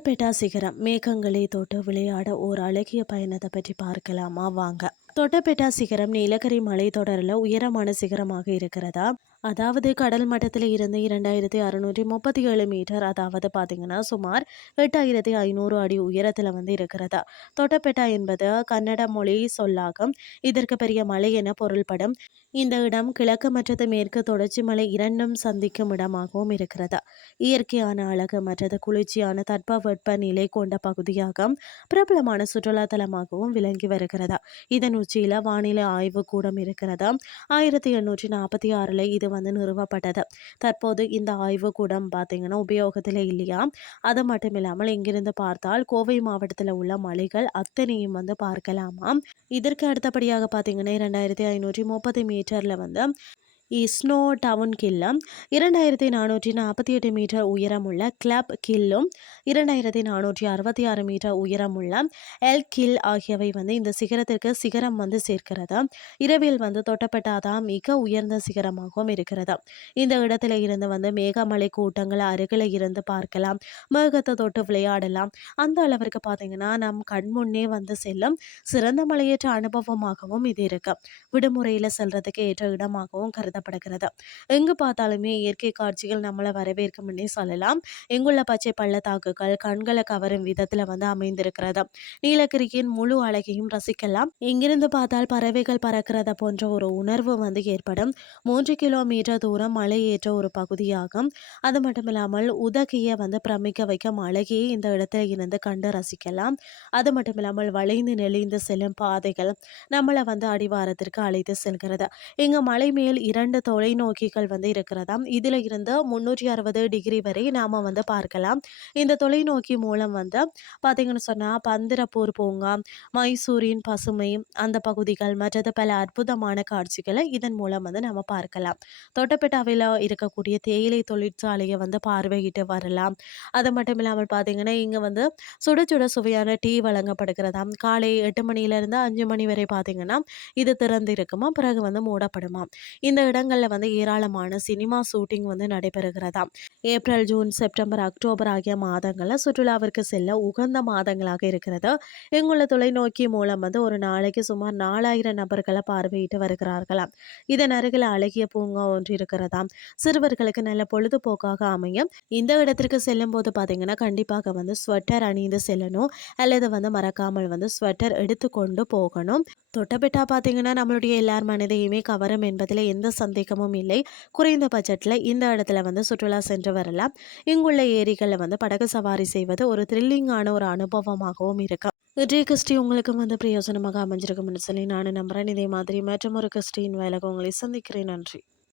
தொட்டபெட்டா சிகரம் மேகங்களை தொட்டு விளையாட ஓர் அழகிய பயணத்தை பற்றி பார்க்கலாமா வாங்க. தொட்டபெட்டா சிகரம் நீலகிரி மலைத்தொடரில் உயரமான சிகரமாக இருக்கிறதா. அதாவது கடல் மட்டத்தில் இருந்து 2637 மீட்டர், அதாவது பார்த்தீங்கன்னா சுமார் 8500 அடி உயரத்தில் இருக்கிறதா. தொட்டபெட்டா என்பது கன்னட மொழி சொல்லாகும். இதற்கு பெரிய மலை என பொருள்படும். இந்த இடம் கிழக்கு மற்றது மேற்கு தொடர்ச்சி மலை இரண்டும் சந்திக்கும் இடமாகவும் இருக்கிறதா. இயற்கையான அழகு மற்றது குளிர்ச்சியான தட்பவெட்ப நிலை கொண்ட பகுதியாக பிரபலமான சுற்றுலா தலமாகவும் விளங்கி வருகிறதா. இதன் உச்சியில வானிலை ஆய்வு கூடம் இருக்கிறதா. 1846 இது நிறுவப்பட்டது. தற்போது இந்த ஆய்வு கூடம் பார்த்தீங்கன்னா உபயோகத்தில் இல்லையா. அது மட்டும் இல்லாமல் இங்கிருந்து பார்த்தால் கோவை மாவட்டத்தில் உள்ள மலைகள் அத்தனையும் பார்க்கலாமா. இதற்கு அடுத்தபடியாக பார்த்தீங்கன்னா 2530 மீட்டர்ல ஸ்னோ டவுன் கில்லும், 2448 மீட்டர் உயரமுள்ள கிளப் கில்லும், 2466 மீட்டர் உயரமுள்ள எல் கில் ஆகியவை இந்த சிகரத்திற்கு சிகரம் சேர்க்கிறது. இரவில் தொட்டப்பட்டாதான் மிக உயர்ந்த சிகரமாகவும் இருக்கிறது. இந்த இடத்துல இருந்து மேகமலை கூட்டங்கள் அருகில இருந்து பார்க்கலாம். மேகத்தை தொட்டு விளையாடலாம். அந்த அளவிற்கு பார்த்தீங்கன்னா நம் கண் முன்னே செல்லும் சிறந்த மலையேற்ற அனுபவமாகவும் இது இருக்கு. விடுமுறையில செல்றதுக்கு ஏற்ற இடமாகவும் கருதப்படுகிறது. எங்கு பார்த்தாலுமே இயற்கை காட்சிகள் நம்மளை வரவேற்கும்னே சொல்லலாம். இங்குள்ள பச்சை பள்ளத்தாக்குகள் கண்களை கவரும் விதத்துல அமைந்திருக்கிறது. நீலகிரியின் முழு அழகையும் ரசிக்கலாம். இங்கிருந்து பார்த்தால் பறவைகள் பறக்கிறத போன்ற ஒரு உணர்வு ஏற்படும். 3 கிலோமீட்டர் தூரம் மலை ஏற்ற ஒரு பகுதியாகும். அது மட்டும் இல்லாமல் உதகையை பிரமிக்க வைக்கும் அழகியை இந்த இடத்துல இருந்து கண்டு ரசிக்கலாம். அது மட்டும் இல்லாமல் வளைந்து நெளிந்து செல்லும் பாதைகள் நம்மளை அடிவாரத்திற்கு அழைத்து செல்கிறது. இங்க மலை மேல் 2 தொலைநோக்கிகள் இருக்கிறதாம். இதுல இருந்து 360 டிகிரி வரை நாம பார்க்கலாம். இந்த தொலைநோக்கி மூலம் பார்த்தீங்கன்னு சொன்னா பந்திரப்பூர் பூங்கா, மைசூரின் பசுமை அந்த பகுதிகள் மற்றது பல அற்புதமான காட்சிகளை இதன் மூலம் நம்ம பார்க்கலாம். தொட்டபெட்டாவில் இருக்கக்கூடிய தேயிலை தொழிற்சாலையை பார்வையிட்டு வரலாம். அது மட்டும் இல்லாமல் பார்த்தீங்கன்னா இங்க சுட சுட சுவையான டீ வழங்கப்படுகிறதாம். காலை 8 மணியிலிருந்து 5 மணி வரை பார்த்தீங்கன்னா இது திறந்து இருக்குமா, பிறகு மூடப்படுமா. இந்த இடங்கள்ல ஏராளமான சினிமா ஷூட்டிங் நடைபெறுகிறதாம். ஏப்ரல், ஜூன், செப்டம்பர், அக்டோபர் ஆகிய மாதங்கள்ல சுற்றுலாவிற்கு செல்ல உகந்த மாதங்களாக இருக்கிறது. இங்குள்ள தொலைநோக்கி மூலம் ஒரு நாளைக்கு சுமார் 4000 நபர்களை பார்வையிட்டு வருகிறார்களாம். இதன் அருகில் அழகிய பூங்கா ஒன்று இருக்கிறதாம். சிறுவர்களுக்கு நல்ல பொழுதுபோக்காக அமையும். இந்த இடத்திற்கு செல்லும் போது பார்த்தீங்கன்னா கண்டிப்பாக ஸ்வெட்டர் அணிந்து செல்லணும், அல்லது மறக்காமல் ஸ்வெட்டர் எடுத்துக்கொண்டு போகணும். தொட்டபெட்டா பார்த்தீங்கன்னா நம்மளுடைய எல்லார் மனதையுமே கவரும் என்பதில் எந்த சந்தேகமும் இல்லை. குறைந்த பட்ஜெட்டில் இந்த இடத்துல சுற்றுலா சென்று வரலாம். இங்குள்ள ஏரிகளில் படகு சவாரி செய்வது ஒரு த்ரில்லிங்கான ஒரு அனுபவமாகவும் இருக்கு. இன்றைய கிறிஸ்டி உங்களுக்கு பிரயோஜனமாக அமைஞ்சிருக்கும்னு சொல்லி நான் நம்புறேன். இதே மாதிரி மற்றும் ஒரு கிறிஸ்டின் வேலைக்கு உங்களை சந்திக்கிறேன். நன்றி.